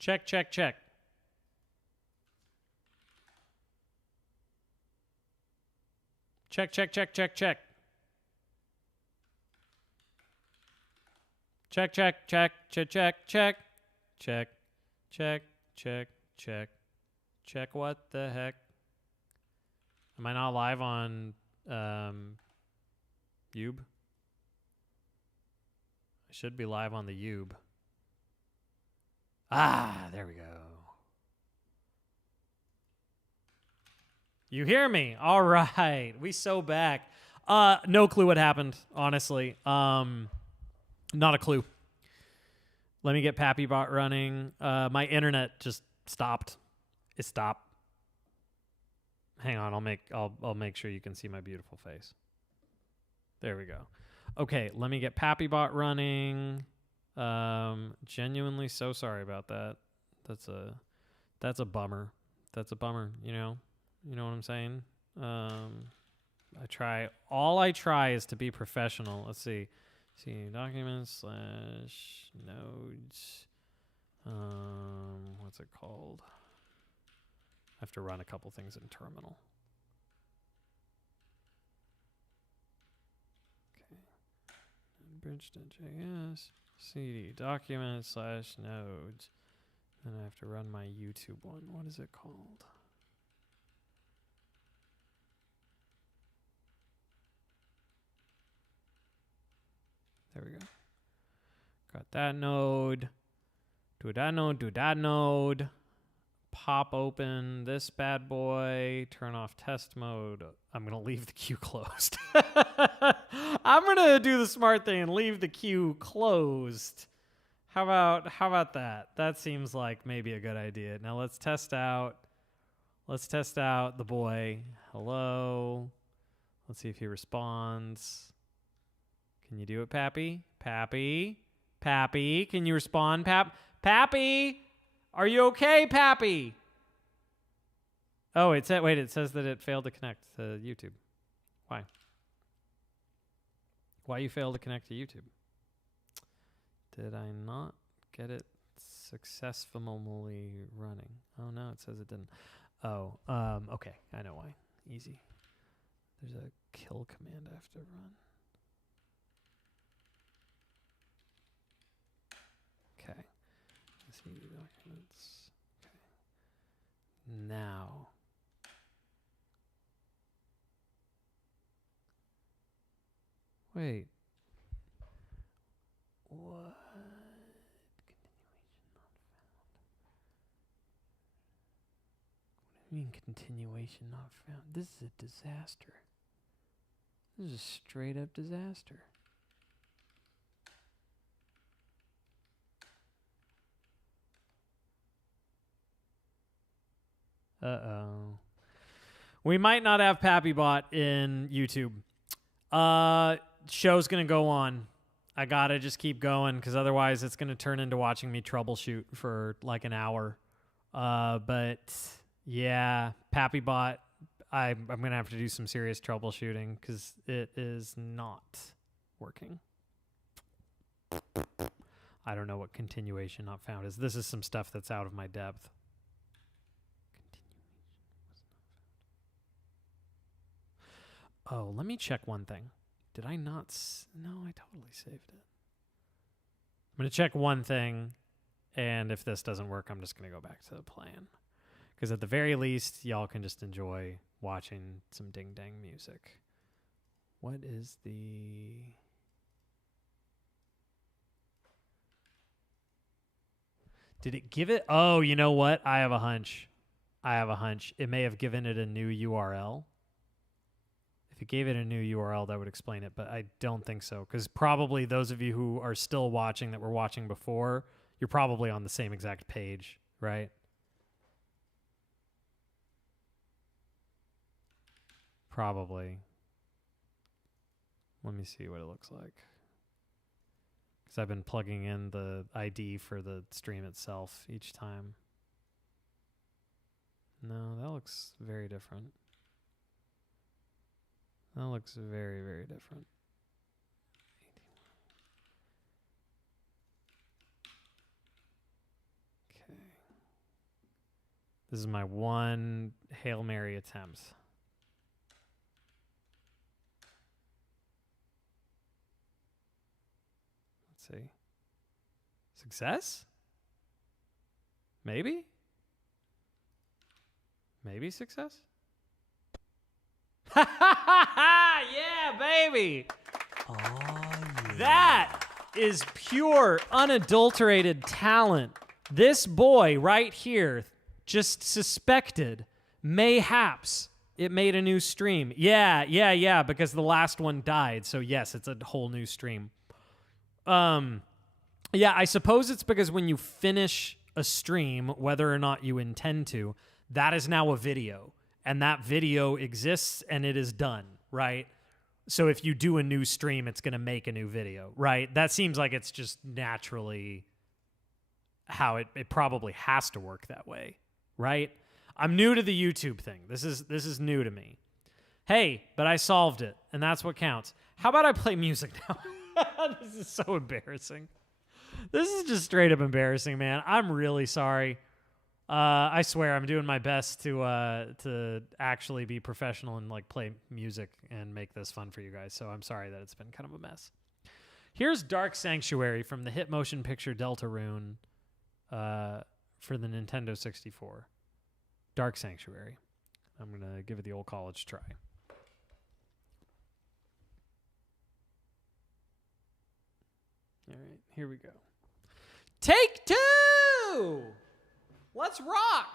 Check, check, check. Check, check, check, check, check. Check, check, check, check, check, check. Check, check, check, check. Check what the heck? Am I not live on Youb? I should be live on the Youb. Ah, there we go. You hear me? All right. We so back. No clue what happened, honestly. Not a clue. Let me get PappyBot running. My internet just stopped. It stopped. Hang on, I'll make sure you can see my beautiful face. There we go. Okay, let me get PappyBot running. Genuinely so sorry about that. That's a bummer. That's a bummer, you know? You know what I'm saying? All I try is to be professional. Let's see. Documents / nodes. What's it called? I have to run a couple things in terminal. Okay. Bridge.js. cd documents / nodes. Then I have to run my YouTube one. What is it called? There we go. Got that node. Do that node. Pop open this bad boy. Turn off test mode. I'm going to leave the queue closed. I'm going to do the smart thing and leave the queue closed. How about that? That seems like maybe a good idea. Now let's test out the boy. Hello. Let's see if he responds. Can you do it, Pappy? Pappy? Can you respond, Pappy? Are you okay, Pappy? Oh, it says that it failed to connect to YouTube. Why? Why you failed to connect to YouTube? Did I not get it successfully running? Oh no, it says it didn't. Oh, okay, I know why. Easy. There's a kill command I have to run. Okay. CD documents. Okay. Now. Wait. What? Continuation not found. What do you mean continuation not found? This is a disaster. This is a straight up disaster. Uh-oh. We might not have PappyBot in YouTube. Show's going to go on. I got to just keep going because otherwise it's going to turn into watching me troubleshoot for like an hour. But yeah, PappyBot, I'm going to have to do some serious troubleshooting because it is not working. I don't know what continuation not found is. This is some stuff that's out of my depth. Oh, let me check one thing. Did I not? No, I totally saved it. I'm going to check one thing, and if this doesn't work, I'm just going to go back to the plan. Because at the very least, y'all can just enjoy watching some ding-dang music. What is the... Did it give it? Oh, you know what? I have a hunch. It may have given it a new URL. If it gave it a new URL, that would explain it, but I don't think so. Because probably those of you who are still watching that were watching before, you're probably on the same exact page, right? Probably. Let me see what it looks like. Because I've been plugging in the ID for the stream itself each time. No, that looks very different. That looks very, very different. Okay. This is my one Hail Mary attempt. Let's see. Success? Maybe? Maybe success? Yeah, baby! Oh, yeah. That is pure, unadulterated talent. This boy right here just suspected, mayhaps, it made a new stream. Yeah, because the last one died. So yes, it's a whole new stream. Yeah, I suppose it's because when you finish a stream, whether or not you intend to, that is now a video. And that video exists and it is done, right? So if you do a new stream, it's going to make a new video, right? That seems like it's just naturally how it probably has to work that way, right? I'm new to the YouTube thing. This is new to me. Hey, but I solved it, and that's what counts. How about I play music now? This is so embarrassing. This is just straight up embarrassing, man. I'm really sorry. I swear I'm doing my best to actually be professional and like play music and make this fun for you guys. So I'm sorry that it's been kind of a mess. Here's Dark Sanctuary from the hit motion picture Deltarune for the Nintendo 64. Dark Sanctuary. I'm going to give it the old college try. All right, here we go. Take 2! Let's rock!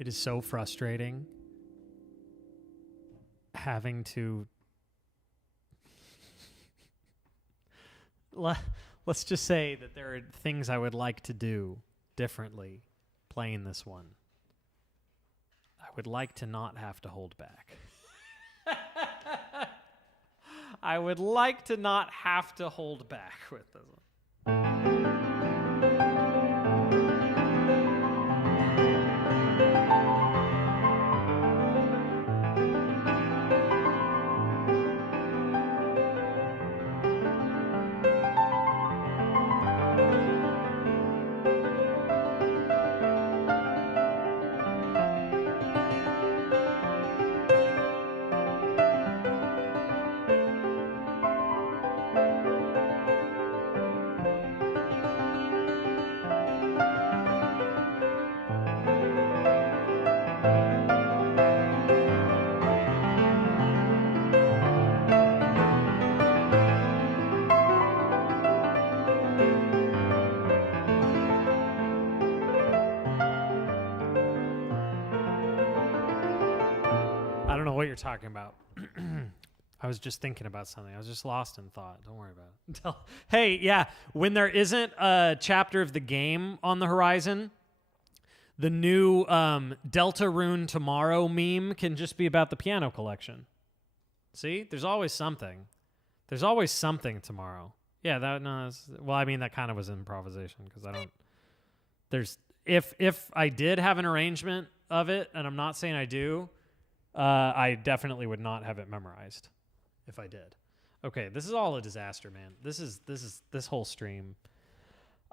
It is so frustrating having to let's just say that there are things I would like to do differently playing this one. I would like to not have to hold back. I would like to not have to hold back with this one. what you're talking about. I was just thinking about something. I was just lost in thought. Don't worry about it. Hey, yeah, when there isn't a chapter of the game on the horizon, the new Deltarune tomorrow meme can just be about the piano collection. See? There's always something. There's always something tomorrow. Yeah, well, I mean, that kind of was improvisation because I don't... If I did have an arrangement of it, and I'm not saying I do, I definitely would not have it memorized if I did. Okay, this is all a disaster, man. This whole stream.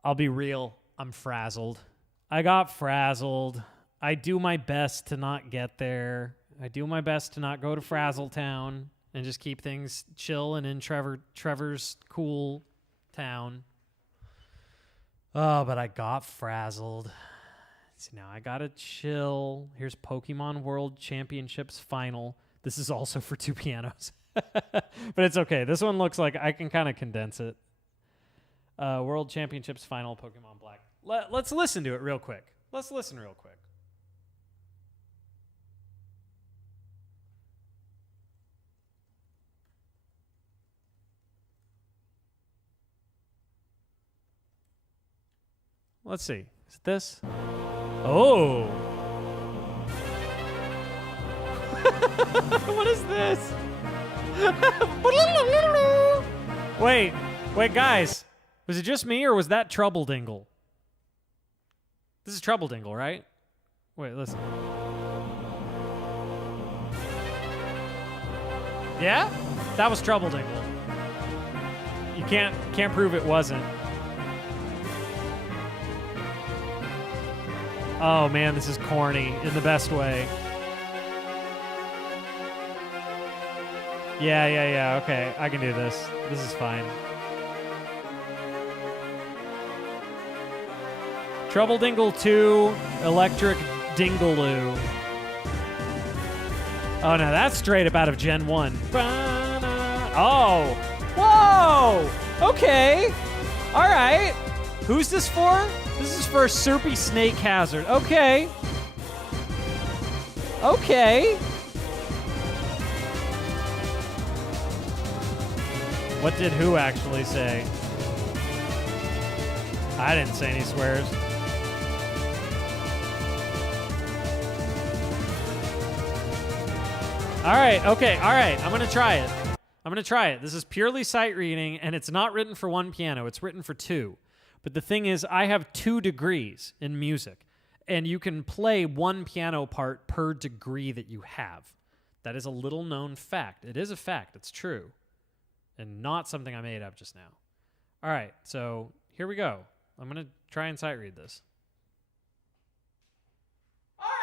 I'll be real. I'm frazzled. I got frazzled. I do my best to not get there. I do my best to not go to Frazzletown and just keep things chill and in Trevor's cool town. Oh, but I got frazzled. So now I gotta chill. Here's Pokemon World Championships Final. This is also for 2 pianos. But it's okay. This one looks like I can kind of condense it. World Championships Final, Pokemon Black. Let's listen to it real quick. Let's listen real quick. Let's see. Is it this? Oh. What is this? Wait, guys. Was it just me or was that Trouble Dingle? This is Trouble Dingle, right? Wait, listen. Yeah? That was Trouble Dingle. You can't prove it wasn't. Oh man, this is corny in the best way. Yeah, okay, I can do this. This is fine. Trouble Dingle 2, Electric Dingaloo. Oh no, that's straight up out of Gen 1. Oh, whoa, okay, all right. Who's this for? This is for Serpy Snake Hazard. Okay. Okay. What did who actually say? I didn't say any swears. All right, okay, all right. I'm going to try it. This is purely sight reading, and it's not written for 1 piano. It's written for 2. But the thing is, I have 2 degrees in music, and you can play 1 piano part per degree that you have. That is a little known fact. It is a fact. It's true. And not something I made up just now. All right, so here we go. I'm going to try and sight read this. All right.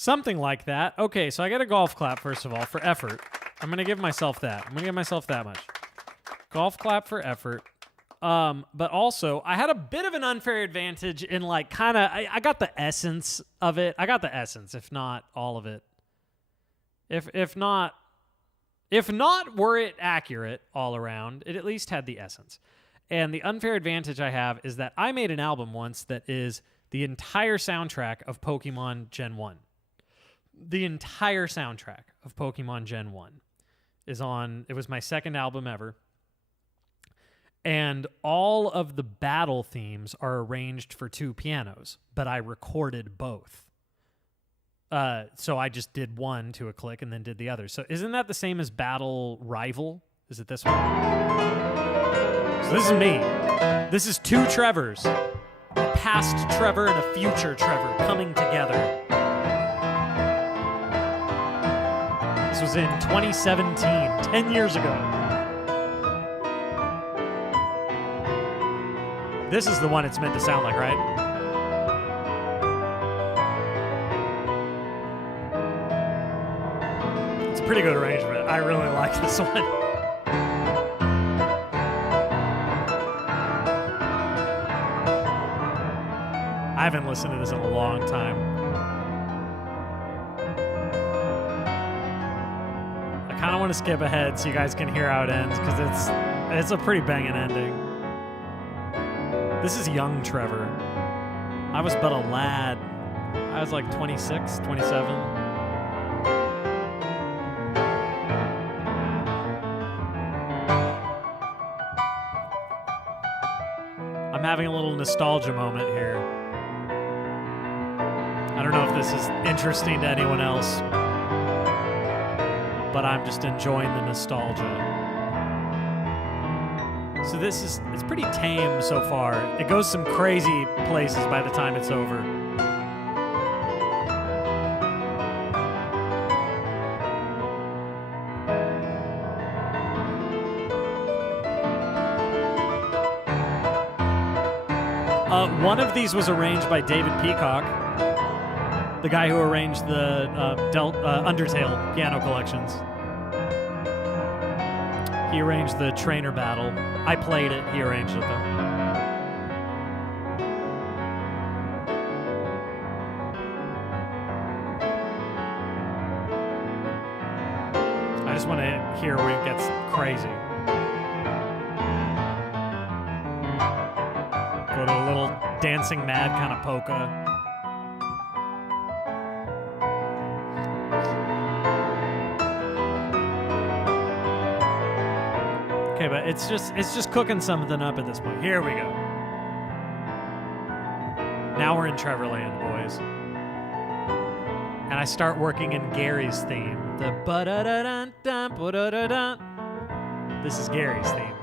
Something like that. Okay, so I get a golf clap, first of all, for effort. I'm going to give myself that. I'm going to give myself that much. Golf clap for effort. But also, I had a bit of an unfair advantage in like kind of, I got the essence of it. I got the essence, if not all of it. If not were it accurate all around, it at least had the essence. And the unfair advantage I have is that I made an album once that is the entire soundtrack of Pokemon Gen 1. The entire soundtrack of Pokemon Gen 1 is on, it was my second album ever. And all of the battle themes are arranged for 2 pianos, but I recorded both. So I just did one to a click and then did the other. So isn't that the same as Battle Rival? Is it this one? So this is me. This is 2 Trevors. A past Trevor and a future Trevor coming together. This was in 2017, 10 years ago. This is the one it's meant to sound like, right? It's a pretty good arrangement. I really like this one. I haven't listened to this in a long time. I kind of want to skip ahead so you guys can hear how it ends, because it's a pretty banging ending. This is young Trevor. I was but a lad. I was like 26, 27. I'm having a little nostalgia moment here. I don't know if this is interesting to anyone else, but I'm just enjoying the nostalgia. So it's pretty tame so far. It goes some crazy places by the time it's over. One of these was arranged by David Peacock, the guy who arranged the Undertale piano collections. He arranged the trainer battle. I played it. He arranged it, though. I just want to hear where it gets crazy. Go to a little dancing mad kind of polka. Okay, but it's just cooking something up at this point. Here we go. Now we're in Trevorland, boys. And I start working in Gary's theme. The ba-da-da-dun-dun, ba-da-da-dun. This is Gary's theme.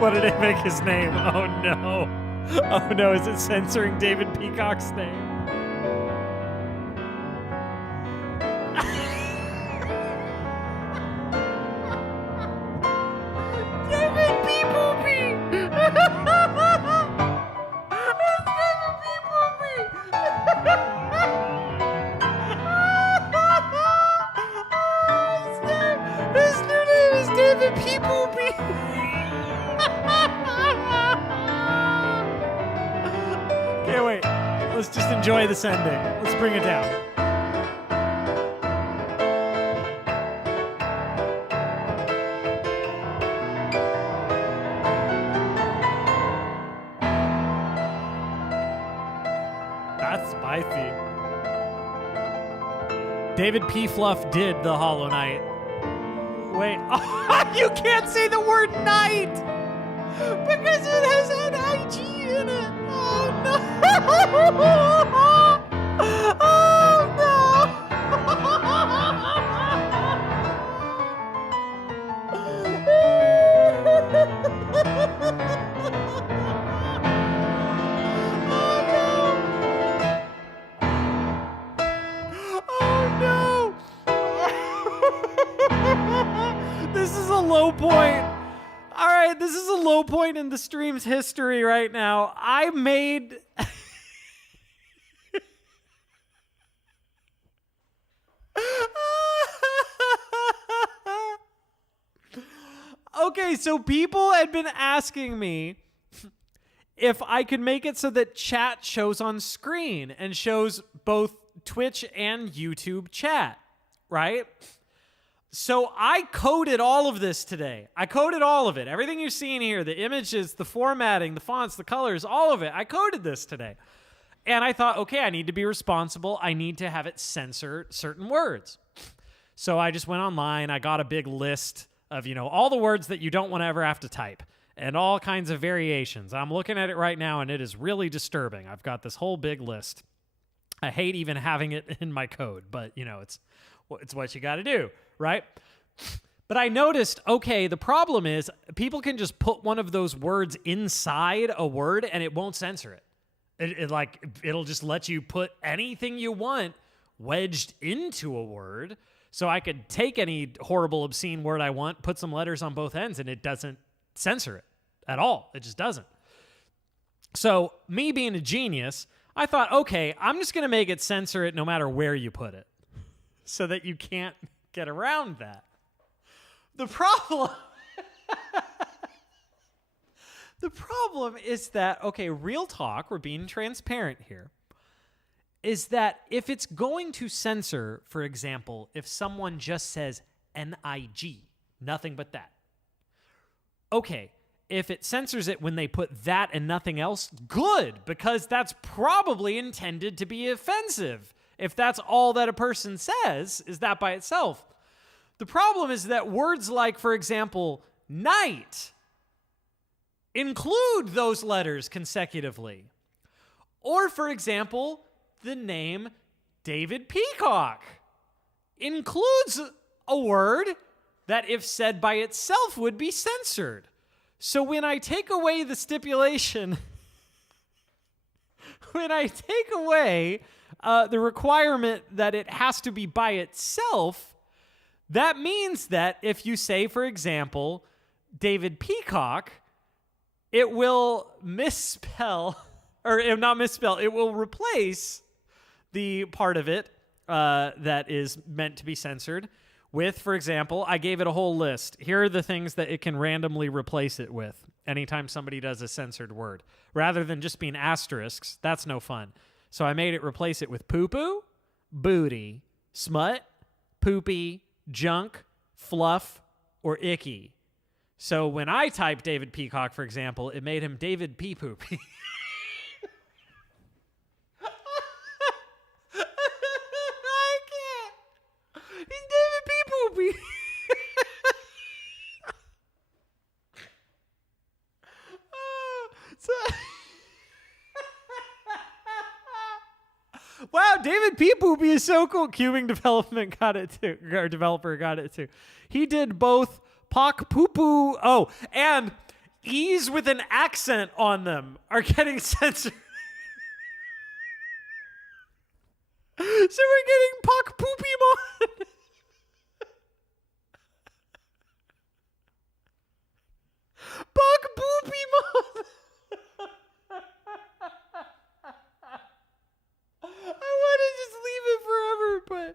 What did it make his name? Oh no. Oh no, is it censoring David Peacock's name? David Peacock! His new name is David Peacock! Okay, wait. Let's just enjoy this ending. Let's bring it down. That's spicy. David P. Fluff did the Hollow Knight. Wait. Oh, you can't say the word night! Because it has an IG in it. Oh no! Oh no! in the stream's history right now. I made... Okay, so people had been asking me if I could make it so that chat shows on screen and shows both Twitch and YouTube chat, right? So I coded all of this today. I coded all of it. Everything you're seeing here, the images, the formatting, the fonts, the colors, all of it. I coded this today. And I thought, okay, I need to be responsible. I need to have it censor certain words. So I just went online. I got a big list of, all the words that you don't want to ever have to type and all kinds of variations. I'm looking at it right now, and it is really disturbing. I've got this whole big list. I hate even having it in my code, but, it's what you got to do, right? But I noticed, okay, the problem is people can just put one of those words inside a word, and it won't censor it. It'll just let you put anything you want wedged into a word. So I could take any horrible, obscene word I want, put some letters on both ends, and it doesn't censor it at all. It just doesn't. So me being a genius, I thought, okay, I'm just going to make it censor it no matter where you put it so that you can't get around that. The problem... The problem is that, okay, real talk, we're being transparent here, is that if it's going to censor, for example, if someone just says NIG, nothing but that. Okay, if it censors it when they put that and nothing else, good, because that's probably intended to be offensive. If that's all that a person says, is that by itself. The problem is that words like, for example, night include those letters consecutively. Or, for example, the name David Peacock includes a word that, if said by itself, would be censored. So when I take away the stipulation, when I take away the requirement that it has to be by itself, that means that if you say, for example, David Peacock, it will misspell, or not misspell, it will replace the part of it that is meant to be censored with, for example, I gave it a whole list. Here are the things that it can randomly replace it with anytime somebody does a censored word. Rather than just being asterisks, that's no fun. So I made it replace it with poo-poo, booty, smut, poopy, junk, fluff, or icky. So when I typed David Peacock, for example, it made him David Pee-Poopy. I can't. He's David Pee-Poopy. Wow, David Pee-Poopy is so cool. Cubing development got it too. Our developer got it too. He did both Pock Poo-Poo. Oh, and E's with an accent on them are getting censored. So we're getting Pock Poopy-Mon. Pock Poopy-Mon. I want to just leave it forever, but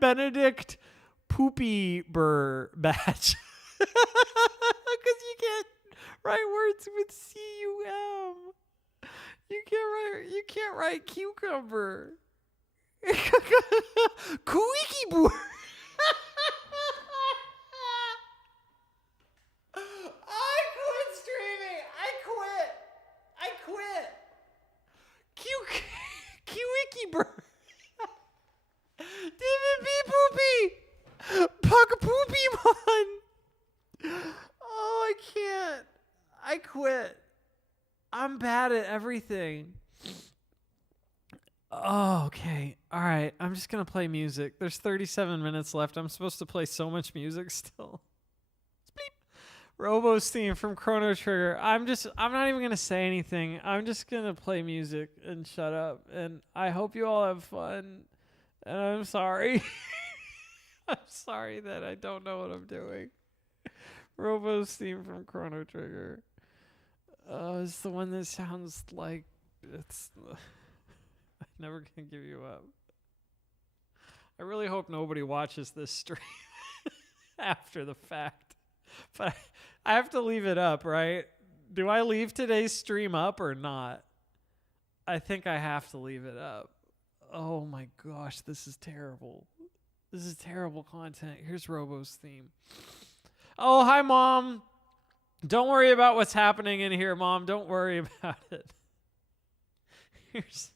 Benedict Poopy Burr Batch. Because you can't write words with C-U-M. You can't write cucumber. Kuiki Boor. I quit streaming. I quit. Kiwiki Burr. David B. Poopy. Puck Poopy Mon. Oh, I can't. I quit. I'm bad at everything. Oh, okay. All right. I'm just going to play music. There's 37 minutes left. I'm supposed to play so much music still. Bleep. Robo's theme from Chrono Trigger. I'm not even going to say anything. I'm just going to play music and shut up. And I hope you all have fun. And I'm sorry. I'm sorry that I don't know what I'm doing. Robo's theme from Chrono Trigger. It's the one that sounds like it's... I'm never going to give you up. I really hope nobody watches this stream after the fact. But I have to leave it up, right? Do I leave today's stream up or not? I think I have to leave it up. Oh my gosh, this is terrible. This is terrible content. Here's Robo's theme. Oh, hi, Mom. Don't worry about what's happening in here, Mom. Don't worry about it. Here's...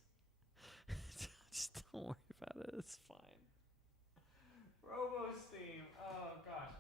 Just don't worry about it. It's fine. Robo's theme. Oh, gosh.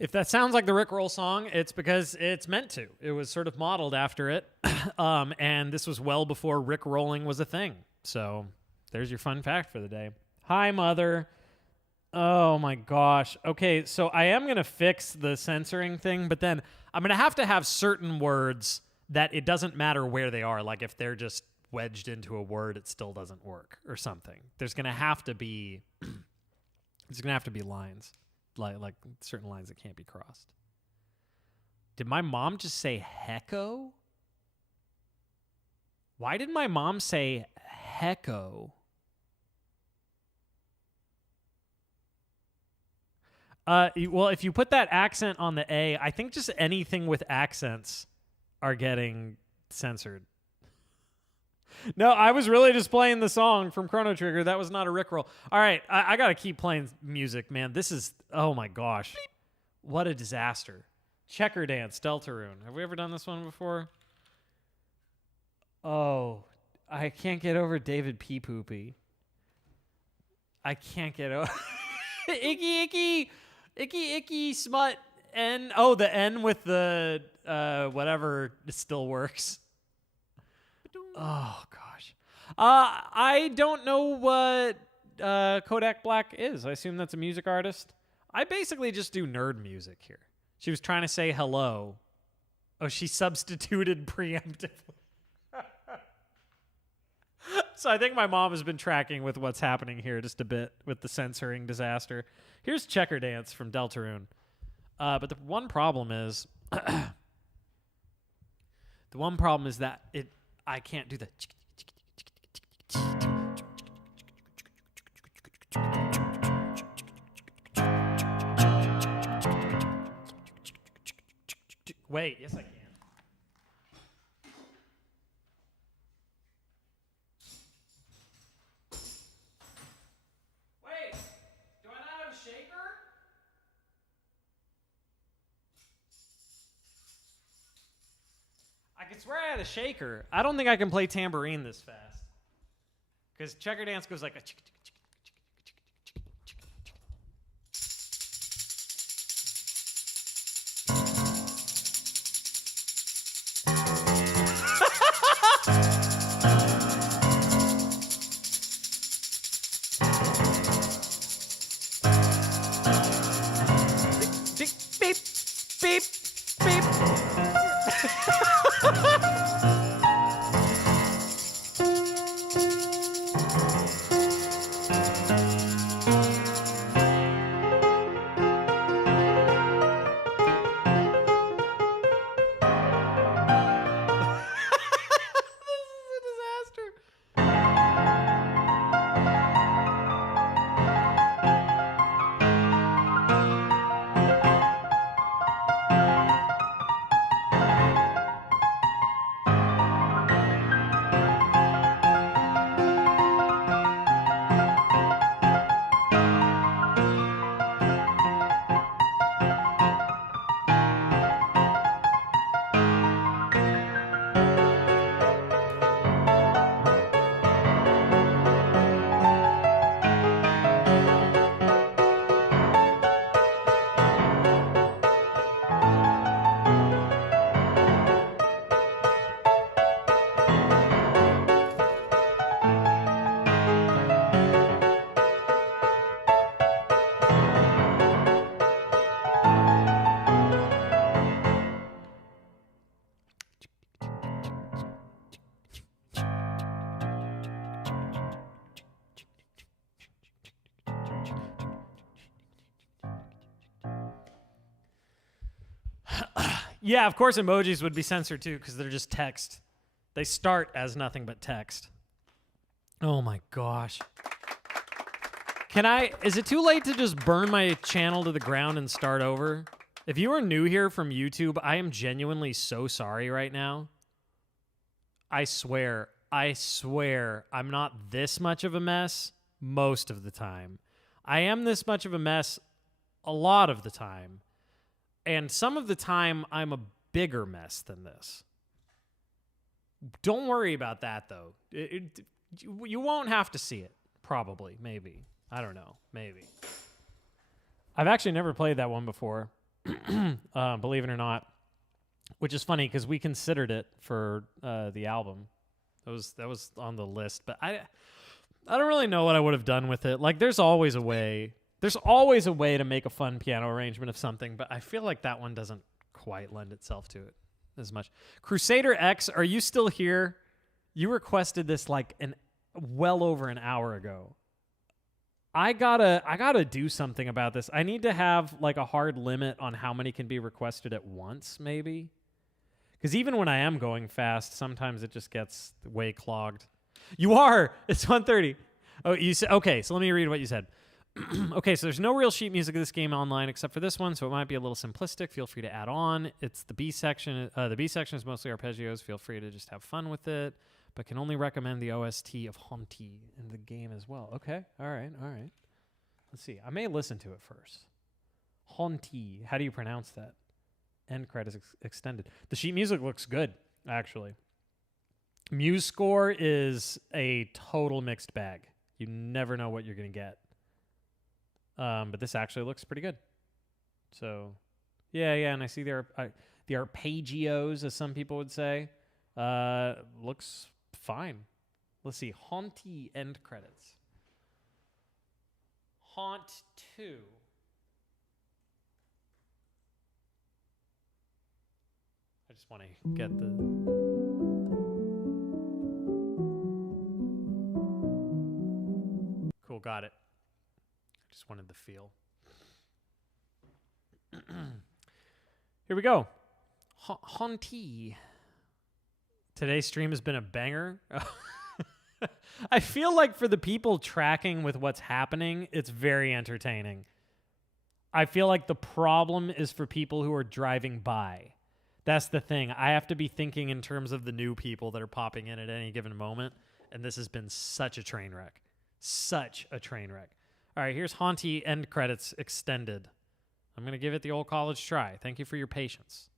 If that sounds like the Rickroll song, it's because it's meant to. It was sort of modeled after it. And this was well before Rickrolling was a thing. So there's your fun fact for the day. Hi, Mother. Oh, my gosh. Okay, so I am going to fix the censoring thing, but then I'm going to have certain words that it doesn't matter where they are. Like if they're just wedged into a word, it still doesn't work or something. There's going to have to be... There's going to have to be lines. Like certain lines that can't be crossed. Did my mom just say hecko? Why did my mom say hecko? Well, if you put that accent on the A, I think just anything with accents are getting censored. No, I was really just playing the song from Chrono Trigger. That was not a Rickroll. All right, I got to keep playing music, man. This is, oh my gosh. What a disaster. Checker Dance, Deltarune. Have we ever done this one before? Oh, I can't get over David P. Poopy. I can't get over... Icky, smut, N. Oh, the N with the whatever still works. Oh, gosh. I don't know what Kodak Black is. I assume that's a music artist. I basically just do nerd music here. She was trying to say hello. Oh, she substituted preemptively. So I think my mom has been tracking with what's happening here just a bit with the censoring disaster. Here's Checker Dance from Deltarune. But the one problem is... that I can't do the... Wait, yes I can. Wait, do I not have a shaker? I could swear I had a shaker. I don't think I can play tambourine this fast. Because Checker Dance goes like a... beep, beep, beep, beep. Yeah, of course emojis would be censored too because they're just text. They start as nothing but text. Oh my gosh. Is it too late to just burn my channel to the ground and start over? If you are new here from YouTube, I am genuinely so sorry right now. I swear, I'm not this much of a mess most of the time. I am this much of a mess a lot of the time. And some of the time, I'm a bigger mess than this. Don't worry about that, though. You won't have to see it. Probably. Maybe. I don't know. Maybe. I've actually never played that one before. Believe it or not. Which is funny because we considered it for the album. That was on the list. But I don't really know what I would have done with it. Like, there's always a way. There's always a way to make a fun piano arrangement of something, but I feel like that one doesn't quite lend itself to it as much. Crusader X, are you still here? You requested this like well over an hour ago. I gotta do something about this. I need to have like a hard limit on how many can be requested at once, maybe. Because even when I am going fast, sometimes it just gets way clogged. You are! It's 1:30. Oh, you said okay, so let me read what you said. Okay, so there's no real sheet music of this game online except for this one, so it might be a little simplistic. Feel free to add on. It's the B section. The B section is mostly arpeggios. Feel free to just have fun with it, but can only recommend the OST of Haunty in the game as well. Okay, all right. Let's see. I may listen to it first. Haunty. How do you pronounce that? End credits extended. The sheet music looks good, actually. Muse score is a total mixed bag. You never know what you're going to get. But this actually looks pretty good. So, yeah, and I see the arpeggios, as some people would say. Looks fine. Let's see. Haunty end credits. Haunt 2. I just want to get the... Cool, got it. Just wanted the feel. Here we go. Haunty. Today's stream has been a banger. I feel like for the people tracking with what's happening, it's very entertaining. I feel like the problem is for people who are driving by. That's the thing. I have to be thinking in terms of the new people that are popping in at any given moment, and this has been such a train wreck. Such a train wreck. All right, here's Haunty end credits extended. I'm going to give it the old college try. Thank you for your patience.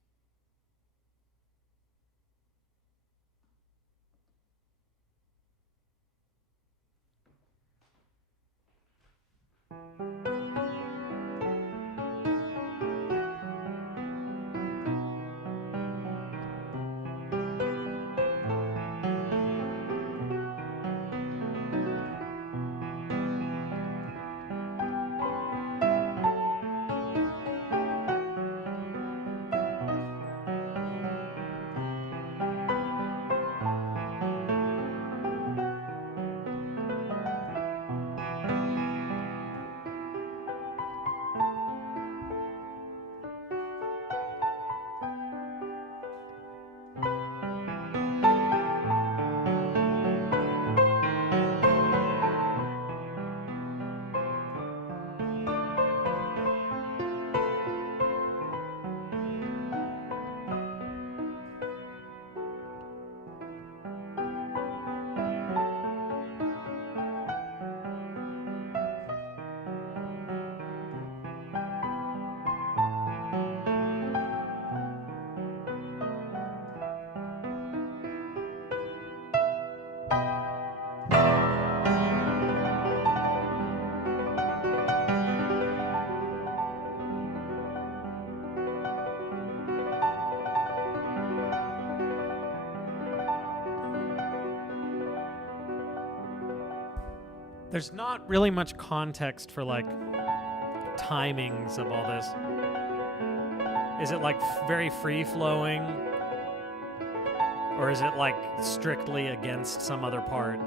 There's not really much context for, like, timings of all this. Is it, like, very free-flowing? Or is it, like, strictly against some other part?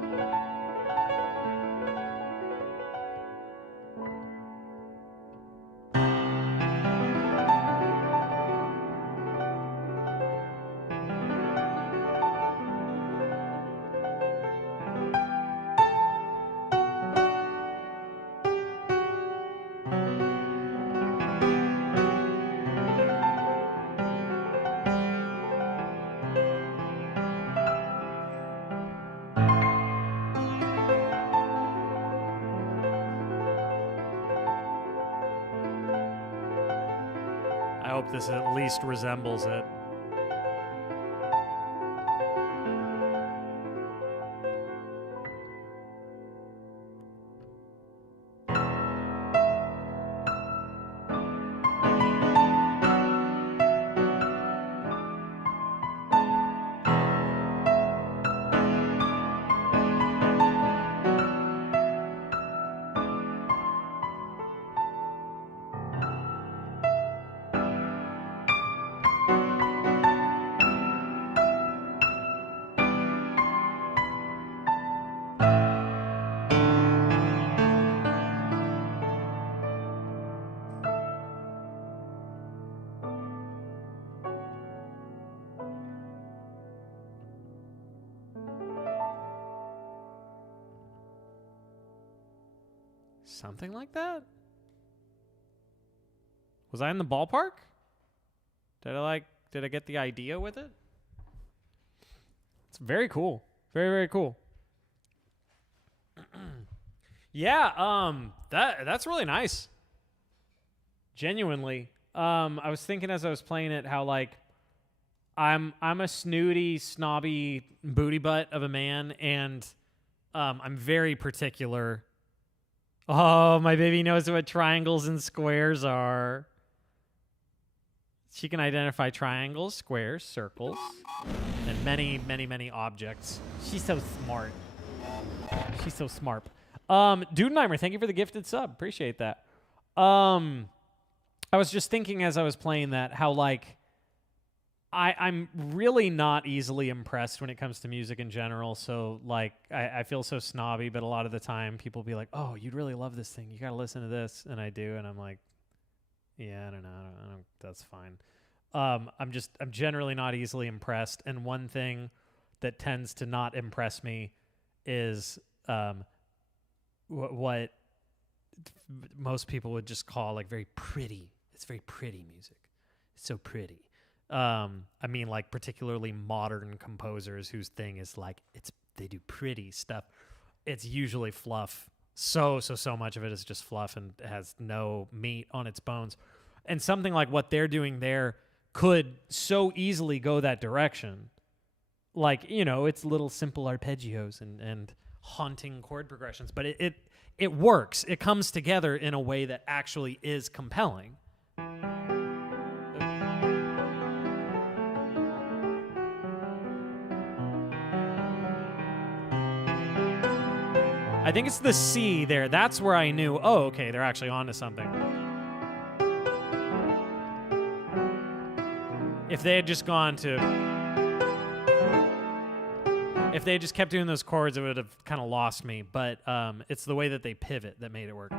this at least resembles it. Something like that? Was I in the ballpark? Did I get the idea with it? It's very cool. Very, very cool. Yeah, that's really nice. Genuinely. I was thinking as I was playing it how like I'm a snooty, snobby booty butt of a man, and I'm very particular. Oh, my baby knows what triangles and squares are. She can identify triangles, squares, circles, and many, many, many objects. She's so smart. She's so smart. Dudenheimer, thank you for the gifted sub. Appreciate that. I was just thinking as I was playing that how, like, I'm really not easily impressed when it comes to music in general. So, like, I feel so snobby, but a lot of the time people be like, oh, you'd really love this thing. You got to listen to this. And I do. And I'm like, yeah, I don't know. I don't that's fine. I'm generally not easily impressed. And one thing that tends to not impress me is what most people would just call like very pretty. It's very pretty music. It's so pretty. I mean, like particularly modern composers whose thing is like they do pretty stuff. It's usually fluff. So much of it is just fluff and has no meat on its bones. And something like what they're doing there could so easily go that direction. Like, you know, it's little simple arpeggios and haunting chord progressions, but it works. It comes together in a way that actually is compelling. I think it's the C there. That's where I knew, oh, okay, they're actually onto something. If they had just gone to... If they had just kept doing those chords, it would have kind of lost me. But it's the way that they pivot that made it work.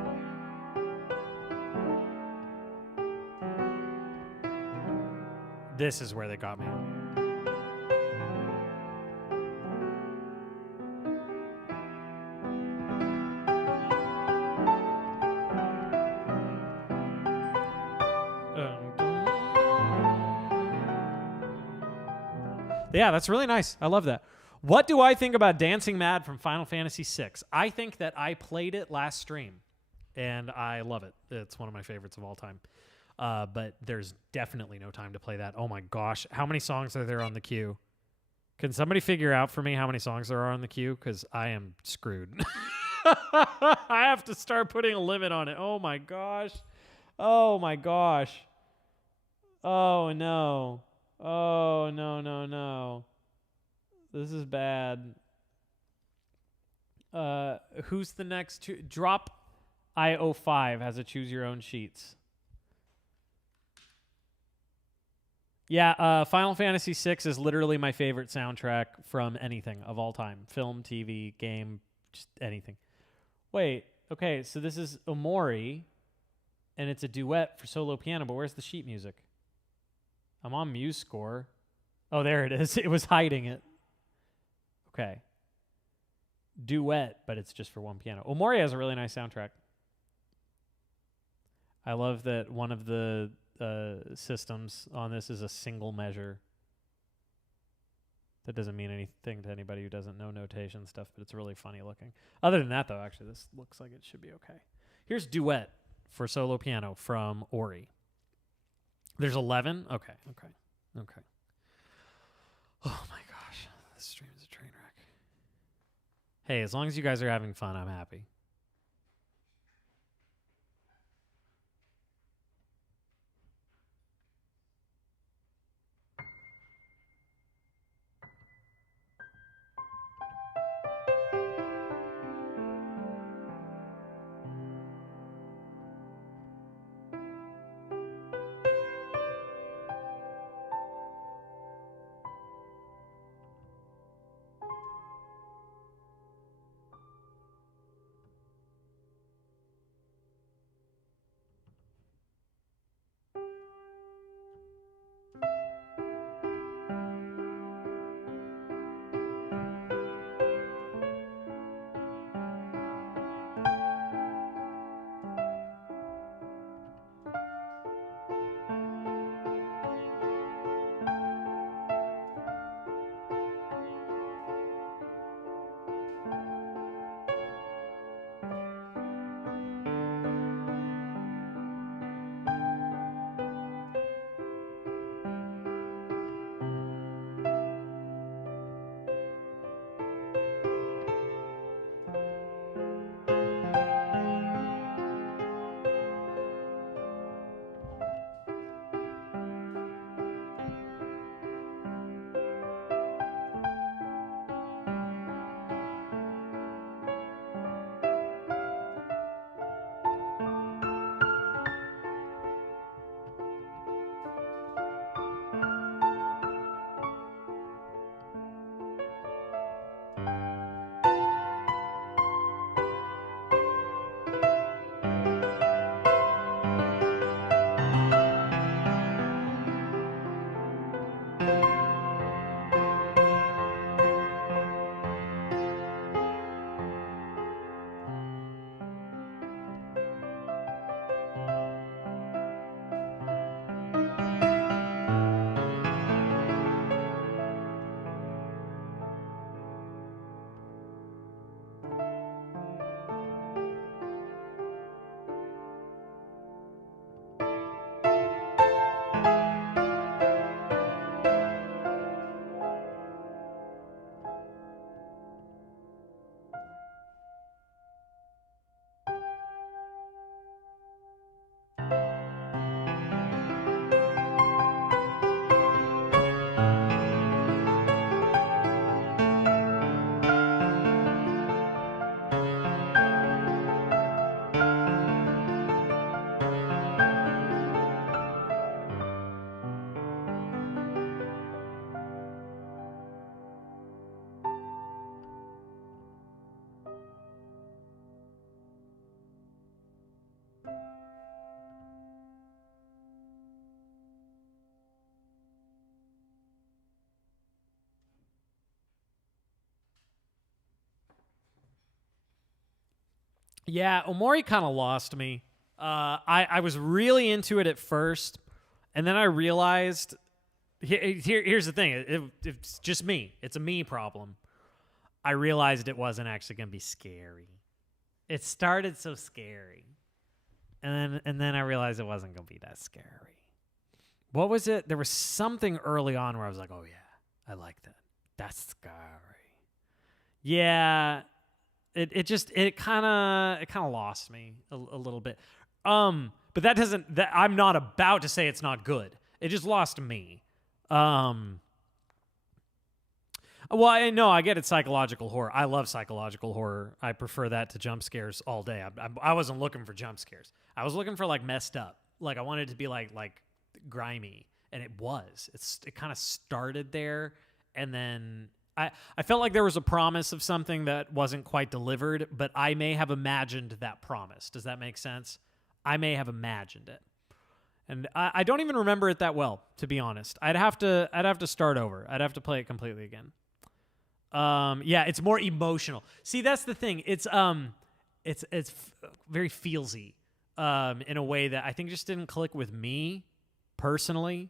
This is where they got me. Yeah, that's really nice. I love that. What do I think about Dancing Mad from Final Fantasy VI? I think that I played it last stream, and I love it. It's one of my favorites of all time. But there's definitely no time to play that. Oh my gosh. How many songs are there on the queue? Can somebody figure out for me how many songs there are on the queue? Because I am screwed. I have to start putting a limit on it. Oh my gosh. Oh my gosh. Oh no. Oh, no. This is bad. Who's the next? Drop IO5 has a choose your own sheets. Yeah, Final Fantasy VI is literally my favorite soundtrack from anything of all time. Film, TV, game, just anything. Wait, okay, so this is Omori, and it's a duet for solo piano, but where's the sheet music? I'm on Muse Score. Oh, there it is. It was hiding it. Okay. Duet, but it's just for one piano. Omori has a really nice soundtrack. I love that one of the systems on this is a single measure. That doesn't mean anything to anybody who doesn't know notation stuff, but it's really funny looking. Other than that, though, actually, this looks like it should be okay. Here's Duet for solo piano from Ori. There's 11? Okay. Oh my gosh. This stream is a train wreck. Hey, as long as you guys are having fun, I'm happy. Yeah, Omori kind of lost me. I was really into it at first, and then I realized here's the thing. It's just me. It's a me problem. I realized it wasn't actually going to be scary. It started so scary, and then I realized it wasn't going to be that scary. What was it? There was something early on where I was like, "Oh yeah, I like that. That's scary." Yeah, it kind of lost me a little bit. But that doesn't. I'm not about to say it's not good. It just lost me. Well, I get it. Psychological horror. I love psychological horror. I prefer that to jump scares all day. I wasn't looking for jump scares. I was looking for like messed up. Like I wanted it to be like grimy, and it was. It kind of started there, and then I felt like there was a promise of something that wasn't quite delivered. But I may have imagined that promise. Does that make sense? I may have imagined it. And I don't even remember it that well, to be honest. I'd have to start over. I'd have to play it completely again. Yeah, it's more emotional. See, that's the thing. It's very feelsy, in a way that I think just didn't click with me personally.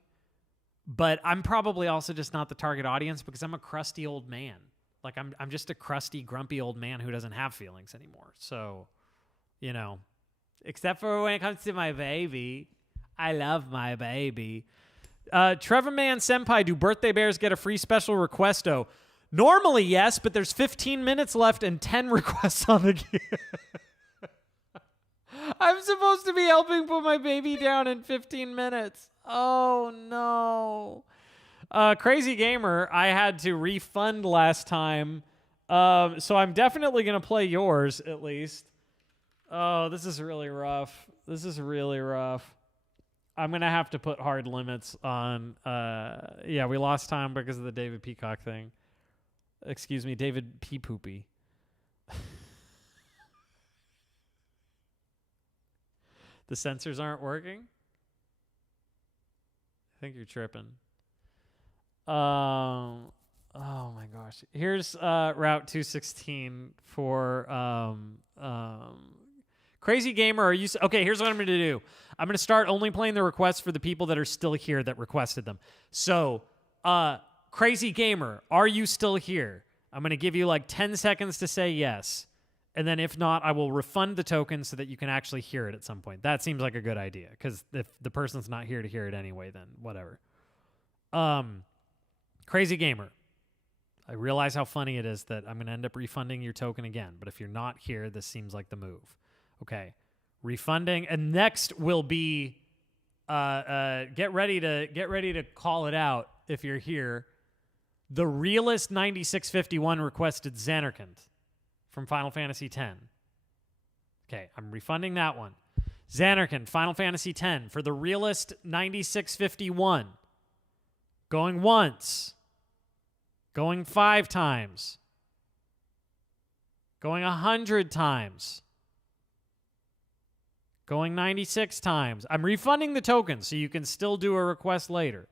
But I'm probably also just not the target audience because I'm a crusty old man. Like I'm just a crusty, grumpy old man who doesn't have feelings anymore. So, except for when it comes to my baby, I love my baby. Trevor Man Senpai, do birthday bears get a free special requesto? Normally, yes, but there's 15 minutes left and 10 requests on the queue. I'm supposed to be helping put my baby down in 15 minutes. Oh, no. Crazy Gamer, I had to refund last time. So I'm definitely going to play yours, at least. Oh, this is really rough. I'm going to have to put hard limits on... yeah, we lost time because of the David Peacock thing. Excuse me, David P. Poopy. The sensors aren't working? I think you're tripping. Oh my gosh. Here's Route 216 for Crazy Gamer. Are you okay? Here's what I'm going to do. I'm going to start only playing the requests for the people that are still here that requested them. So, Crazy Gamer, are you still here? I'm going to give you like 10 seconds to say yes. And then if not, I will refund the token so that you can actually hear it at some point. That seems like a good idea because if the person's not here to hear it anyway, then whatever. Crazy Gamer, I realize how funny it is that I'm going to end up refunding your token again. But if you're not here, this seems like the move. Okay. Refunding. And next will be get ready to call it out if you're here. The realist 9651 requested Xanarkand from Final Fantasy X. Okay, I'm refunding that one. Xanarkand, Final Fantasy X for the realist 9651. Going once. Going 5 times. Going 100 times. Going 96 times. I'm refunding the token so you can still do a request later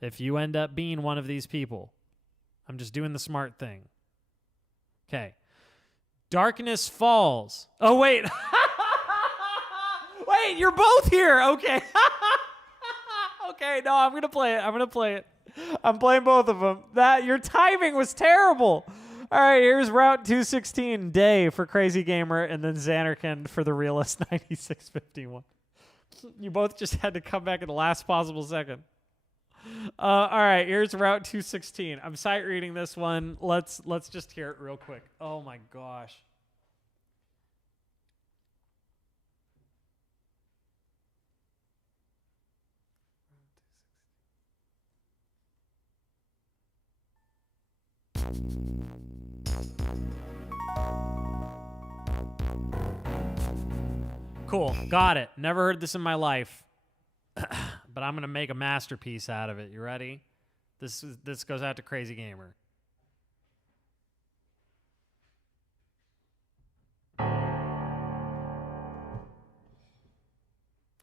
if you end up being one of these people. I'm just doing the smart thing. Okay. Darkness Falls. Oh, wait. Wait, you're both here. Okay. Okay, no, I'm going to play it. I'm playing both of them. Your timing was terrible. All right, here's Route 216, Day for Crazy Gamer, and then Xanarkand for the realist 9651. You both just had to come back at the last possible second. All right, here's Route 216. I'm sight reading this one. Let's just hear it real quick. Oh my gosh. Cool, got it. Never heard this in my life. But I'm going to make a masterpiece out of it. You ready? This goes out to Crazy Gamer.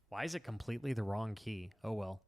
Why is it completely the wrong key? Oh well.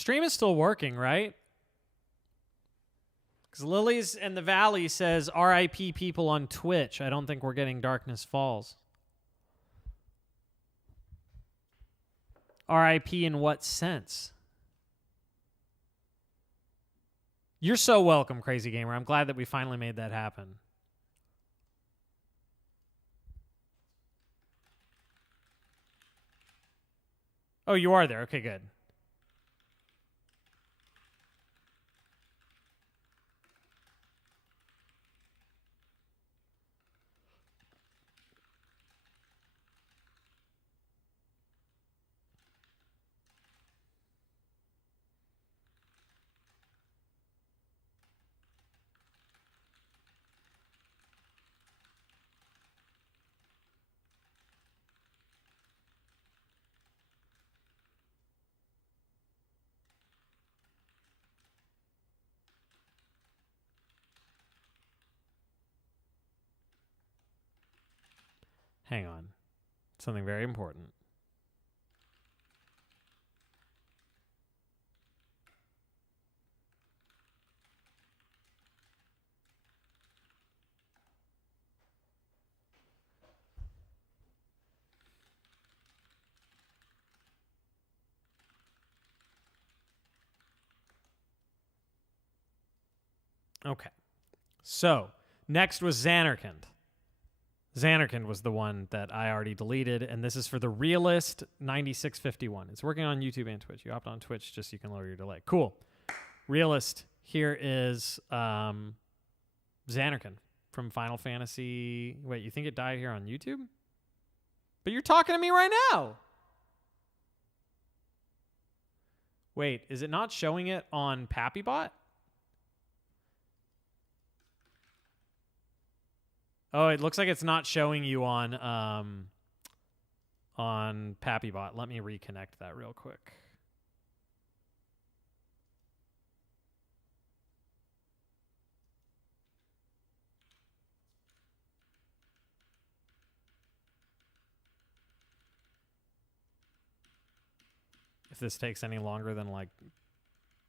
Stream is still working, right? Because Lilies in the Valley says RIP people on Twitch. I don't think we're getting Darkness Falls. RIP in what sense? You're so welcome, Crazy Gamer. I'm glad that we finally made that happen. Oh, you are there. Okay, good. Hang on. Something very important. Okay. So, next was Xanarkand. Xanarkand was the one that I already deleted, and this is for the Realist 9651. It's working on YouTube and Twitch. You opt on Twitch just so you can lower your delay. Cool. Realist, here is Xanarkand from Final Fantasy. Wait, you think it died here on YouTube? But you're talking to me right now. Wait, is it not showing it on PappyBot? Oh, it looks like it's not showing you on PappyBot. Let me reconnect that real quick. If this takes any longer than like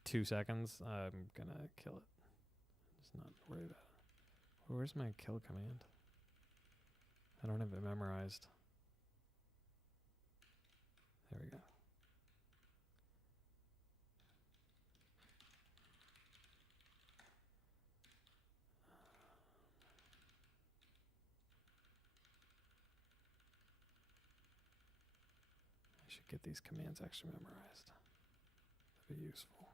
2 seconds, I'm gonna kill it. Just not worry about it. Where's my kill command? I don't have it memorized. There we go. I should get these commands actually memorized. That'd be useful.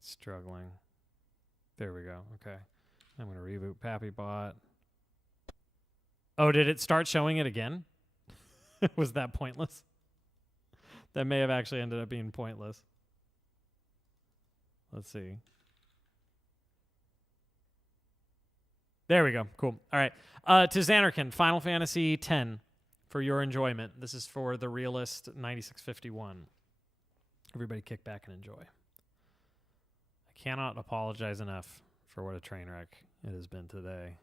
Struggling. There we go. Okay. I'm going to reboot PappyBot. Oh, did it start showing it again? Was that pointless? That may have actually ended up being pointless. Let's see. There we go. Cool. All right. To Xanarkand, Final Fantasy X for your enjoyment. This is for the Realist 9651. Everybody kick back and enjoy. I cannot apologize enough for what a train wreck it has been today.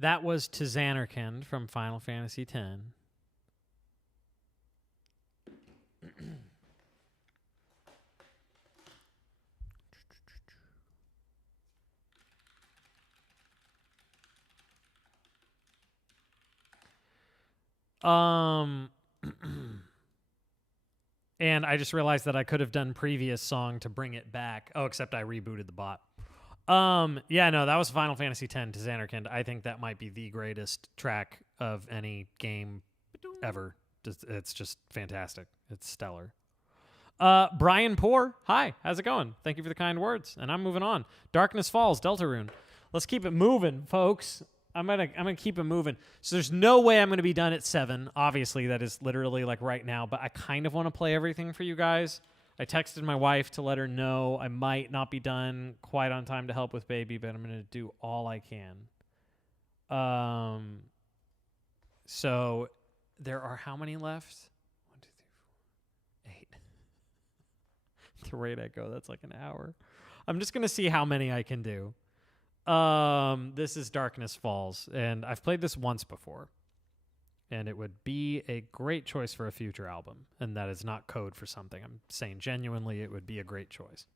That was to Xanarkand from Final Fantasy X. And I just realized that I could have done previous song to bring it back. Oh, except I rebooted the bot. Yeah, no, that was Final Fantasy X to Xanarkand. I think that might be the greatest track of any game ever. It's just fantastic. It's stellar. Brian Poor, hi, how's it going? Thank you for the kind words. And I'm moving on. Darkness Falls, Deltarune. Let's keep it moving, folks. I'm gonna keep it moving. So there's no way I'm gonna be done at 7. Obviously, that is literally like right now, but I kind of want to play everything for you guys. I texted my wife to let her know I might not be done quite on time to help with baby, but I'm gonna do all I can. So there are how many left? 1, 2, 3, 4, 8. The rate I go, that's like an hour. I'm just gonna see how many I can do. This is Darkness Falls, and I've played this once before, and it would be a great choice for a future album, and that is not code for something. I'm saying genuinely it would be a great choice.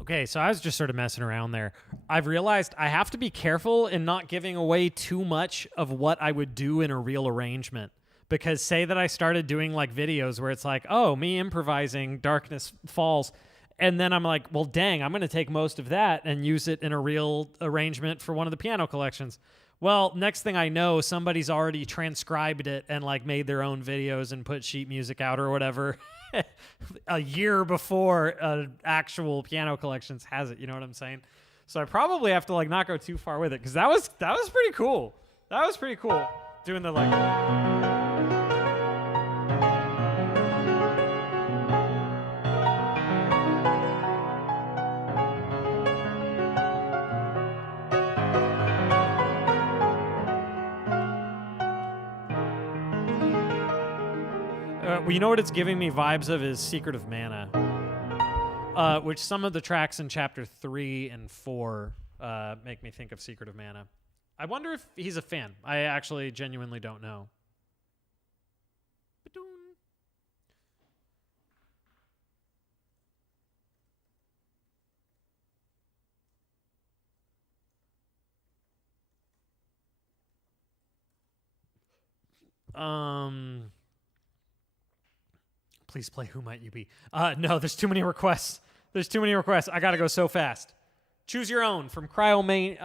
Okay, so I was just sort of messing around there. I've realized I have to be careful in not giving away too much of what I would do in a real arrangement. Because say that I started doing like videos where it's like, oh, me improvising Darkness Falls, and then I'm like, well, dang, I'm going to take most of that and use it in a real arrangement for one of the piano collections. Well, next thing I know, somebody's already transcribed it and like made their own videos and put sheet music out or whatever a year before actual piano collections has it. You know what I'm saying? So I probably have to like not go too far with it, because that was pretty cool. That was pretty cool doing the like. Well, you know what it's giving me vibes of is Secret of Mana, which some of the tracks in Chapter 3 and 4 make me think of Secret of Mana. I wonder if he's a fan. I actually genuinely don't know. Please play Who Might You Be? No, there's too many requests. There's too many requests. I gotta go so fast. Choose your own from Cryomaniac.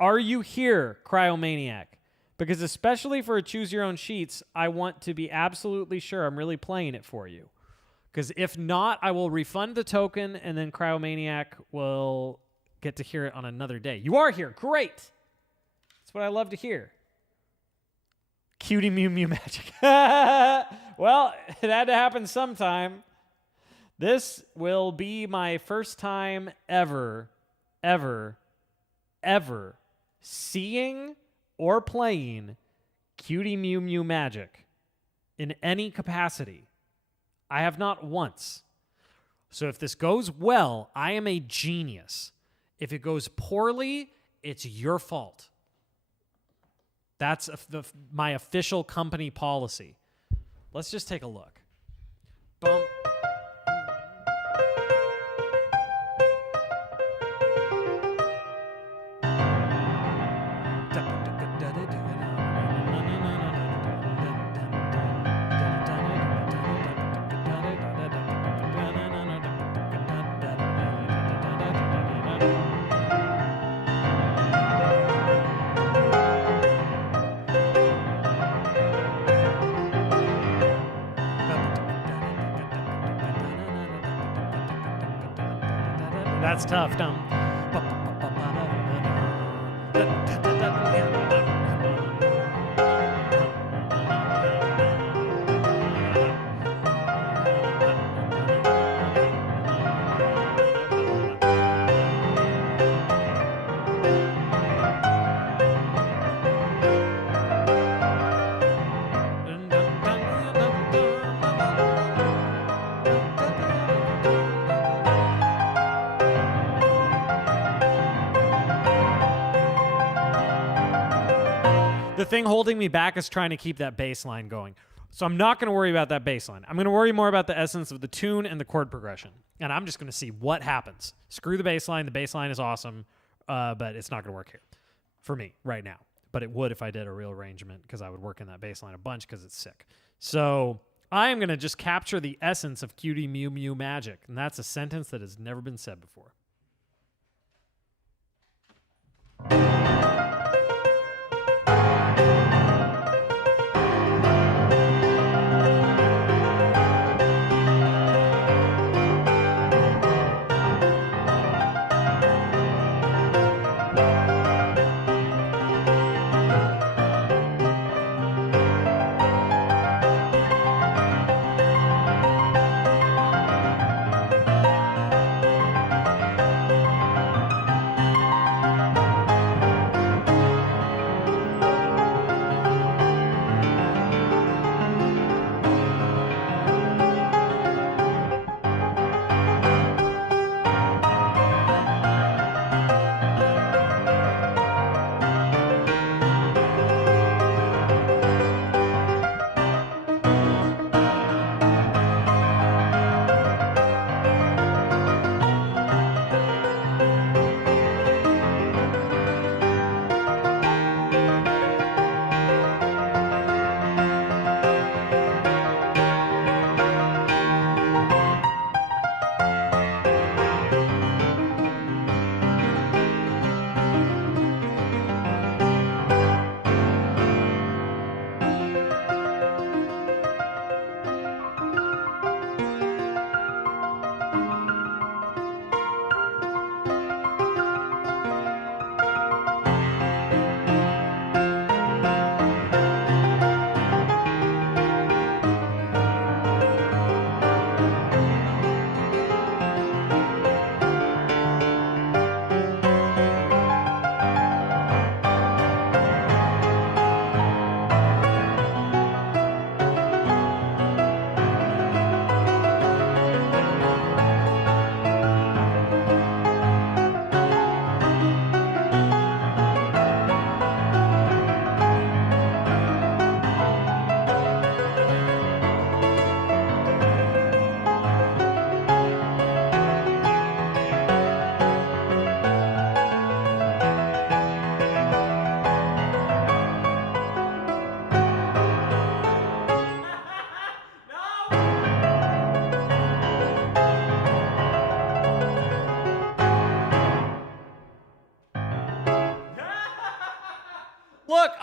Are you here, Cryomaniac? Because especially for a choose your own sheets, I want to be absolutely sure I'm really playing it for you. Because if not, I will refund the token and then Cryomaniac will get to hear it on another day. You are here. Great. That's what I love to hear. Cutie Mew Mew Magic. Well, it had to happen sometime. This will be my first time ever seeing or playing Cutie Mew Mew Magic in any capacity. I have not once. So if this goes well, I am a genius. If it goes poorly, it's your fault. That's my official company policy. Let's just take a look. Bump. That's tough. The thing holding me back is trying to keep that bass line going. So I'm not going to worry about that bass line. I'm going to worry more about the essence of the tune and the chord progression. And I'm just going to see what happens. Screw the bass line. The bass line is awesome, but it's not going to work here for me right now. But it would if I did a real arrangement because I would work in that bass line a bunch because it's sick. So I am going to just capture the essence of Cutie Mew Mew Magic. And that's a sentence that has never been said before.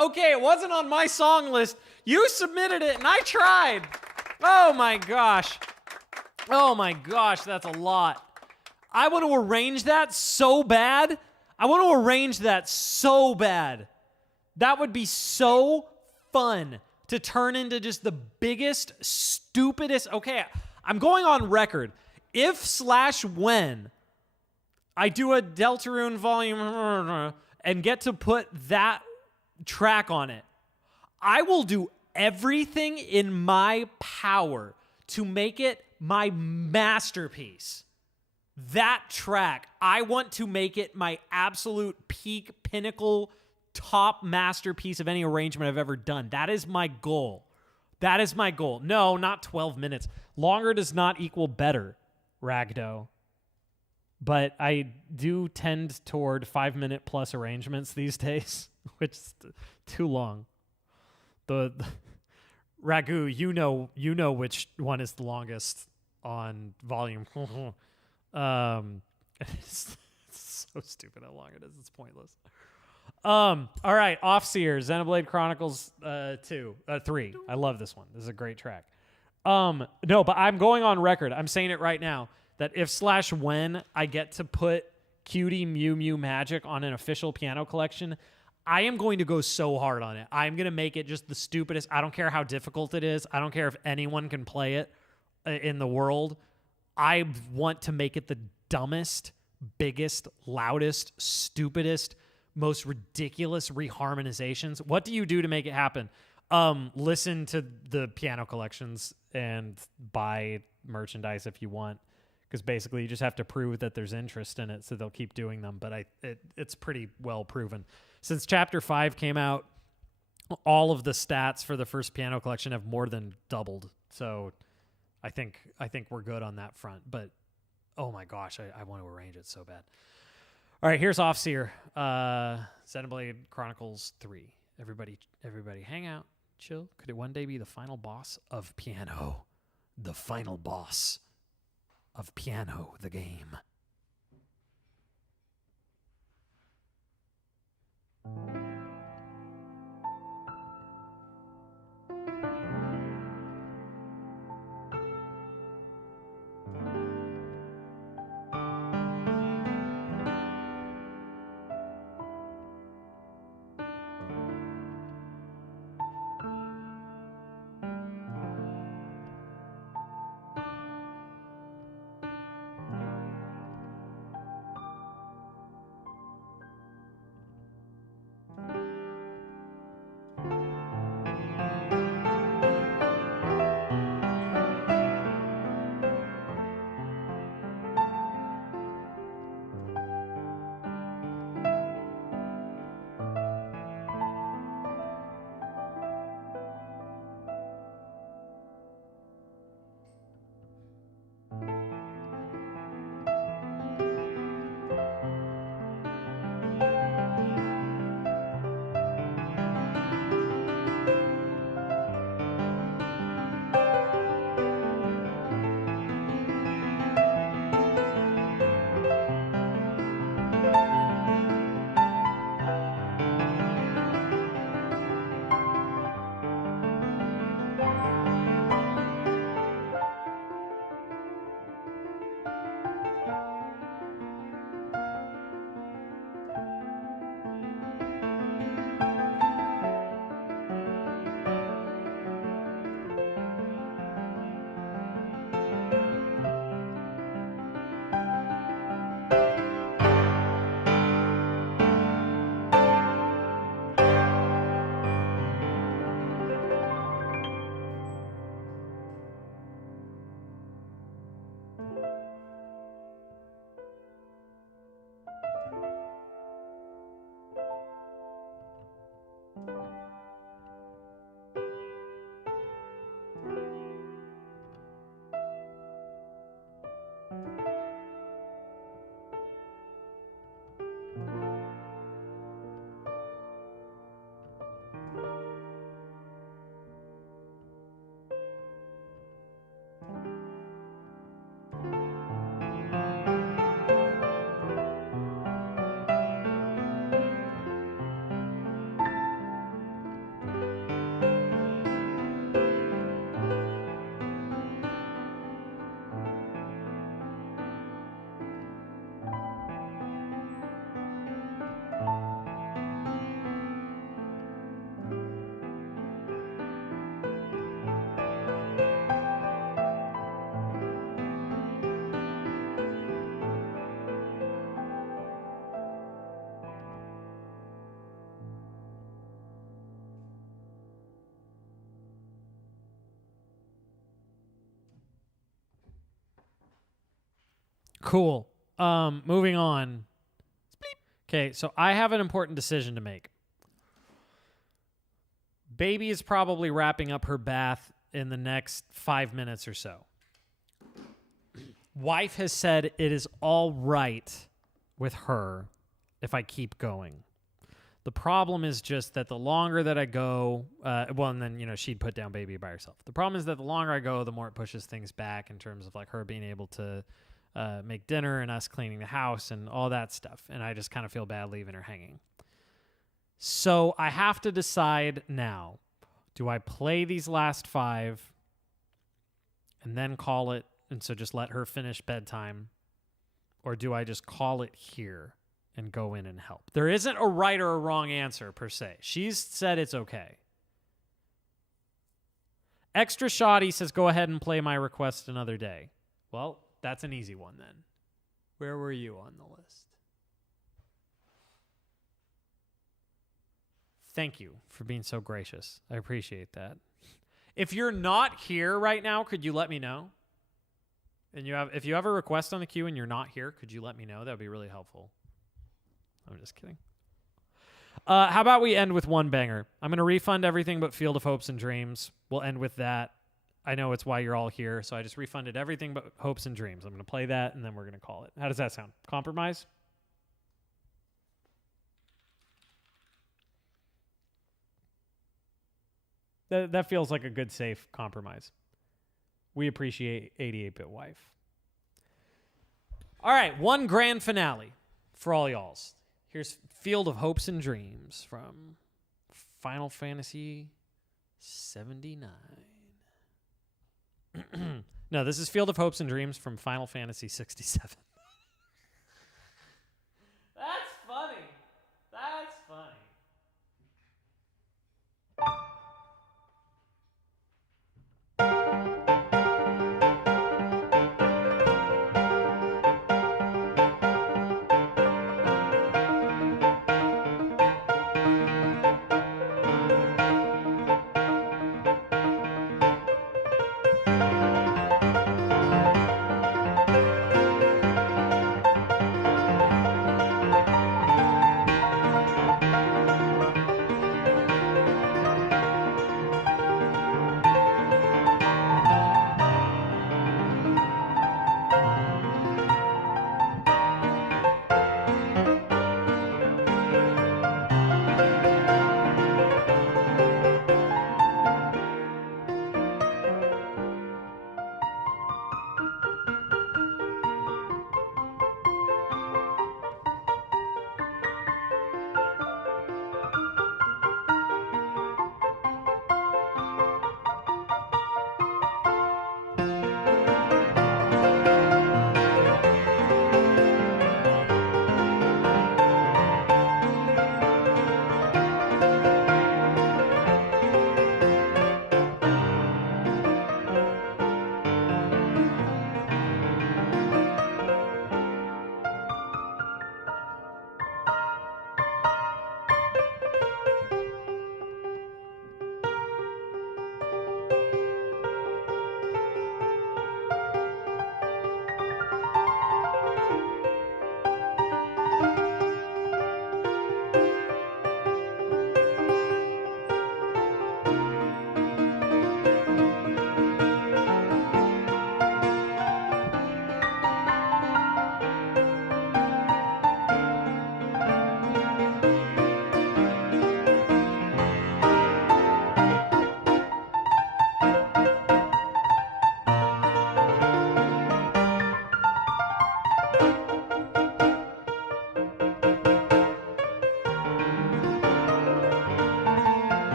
Okay, it wasn't on my song list. You submitted it, and I tried. Oh my gosh. Oh my gosh, that's a lot. I want to arrange that so bad. I want to arrange that so bad. That would be so fun to turn into just the biggest, stupidest. Okay, I'm going on record. If/when I do a Deltarune volume and get to put that track on it, I will do everything in my power to make it my masterpiece. That track, I want to make it my absolute peak, pinnacle, top masterpiece of any arrangement I've ever done. That is my goal. That is my goal. No, not 12 minutes. Longer does not equal better, Ragdo. But I do tend toward 5-minute plus arrangements these days, which is too long. The Ragu, you know which one is the longest on volume. It's so stupid how long it is. It's pointless. All right, Offseer, Xenoblade Chronicles 3. I love this one. This is a great track. No, but I'm going on record. I'm saying it right now that if/when I get to put Cutie Mew Mew Magic on an official piano collection, I am going to go so hard on it. I'm going to make it just the stupidest. I don't care how difficult it is. I don't care if anyone can play it in the world. I want to make it the dumbest, biggest, loudest, stupidest, most ridiculous reharmonizations. What do you do to make it happen? Listen to the piano collections and buy merchandise if you want, because basically you just have to prove that there's interest in it, so they'll keep doing them. But it's pretty well proven. Since Chapter 5 came out, all of the stats for the first piano collection have more than doubled. So I think we're good on that front. But oh my gosh, I want to arrange it so bad. All right, here's Offseer, Xenoblade Chronicles 3. Everybody hang out, chill. Could it one day be the final boss of piano? The final boss of piano, the game. Cool. Moving on. Okay, so I have an important decision to make. Baby is probably wrapping up her bath in the next 5 minutes or so. Wife has said it is all right with her if I keep going. The problem is just that the longer that I go, and then, she'd put down baby by herself. The problem is that the longer I go, the more it pushes things back in terms of like her being able to make dinner and us cleaning the house and all that stuff. And I just kind of feel bad leaving her hanging. So I have to decide now. Do I play these last 5 and then call it, and so just let her finish bedtime? Or do I just call it here and go in and help? There isn't a right or a wrong answer per se. She's said it's okay. Extra Shoddy says, go ahead and play my request another day. Well, that's an easy one then. Where were you on the list? Thank you for being so gracious. I appreciate that. If you're not here right now, could you let me know? And if you have a request on the queue and you're not here, could you let me know? That would be really helpful. I'm just kidding. How about we end with one banger? I'm going to refund everything but Field of Hopes and Dreams. We'll end with that. I know it's why you're all here, so I just refunded everything but Hopes and Dreams. I'm going to play that, and then we're going to call it. How does that sound? Compromise? That feels like a good, safe compromise. We appreciate 88-bit wife. All right, one grand finale for all y'alls. Here's Field of Hopes and Dreams from Final Fantasy 79. No, this is Field of Hopes and Dreams from Final Fantasy 67. That's funny. That's funny.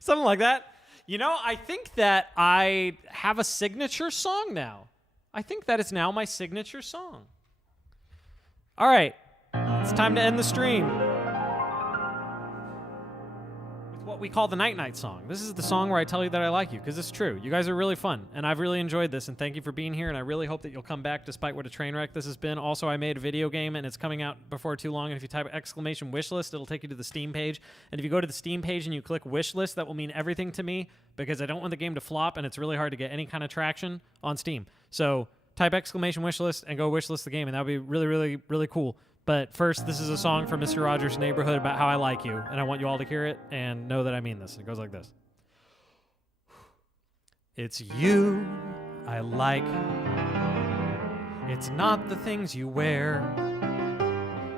Something like that. You know, I think that I have a signature song now. I think that is now my signature song. All right. It's time to end the stream with what we call the Night Night song. This is the song where I tell you that I like you, because it's true. You guys are really fun, and I've really enjoyed this, and thank you for being here, and I really hope that you'll come back despite what a train wreck this has been. Also, I made a video game, and it's coming out before too long, and if you type exclamation wishlist, it'll take you to the Steam page, and if you go to the Steam page and you click wishlist, that will mean everything to me, because I don't want the game to flop, and it's really hard to get any kind of traction on Steam. So type exclamation wishlist and go wishlist the game, and that would be really, really, really cool. But first, this is a song from Mr. Rogers' Neighborhood about how I like you, and I want you all to hear it and know that I mean this. It goes like this. It's you I like. It's not the things you wear.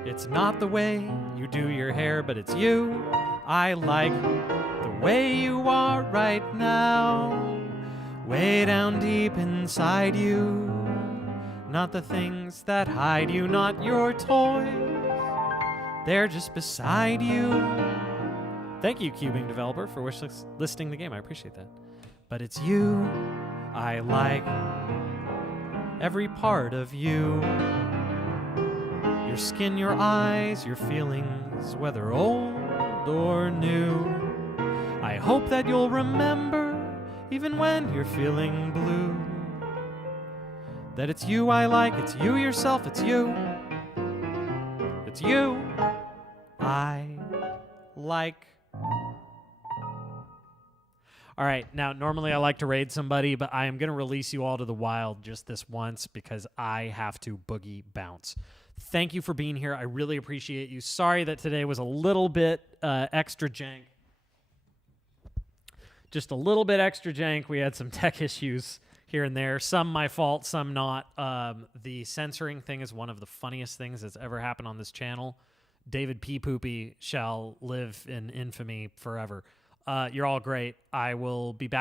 It's not the way you do your hair, but it's you I like. The way you are right now, way down deep inside you. Not the things that hide you, not your toys. They're just beside you. Thank you, Cubing developer, for wishlisting the game. I appreciate that. But it's you I like. Every part of you. Your skin, your eyes, your feelings, whether old or new. I hope that you'll remember, even when you're feeling blue, that it's you I like, it's you yourself, it's you. It's you I like. All right, now normally I like to raid somebody, but I am going to release you all to the wild just this once because I have to boogie bounce. Thank you for being here. I really appreciate you. Sorry that today was a little bit extra jank. Just a little bit extra jank. We had some tech issues here and there. Some my fault, some not. The censoring thing is one of the funniest things that's ever happened on this channel. David P. Poopy shall live in infamy forever. You're all great. I will be back.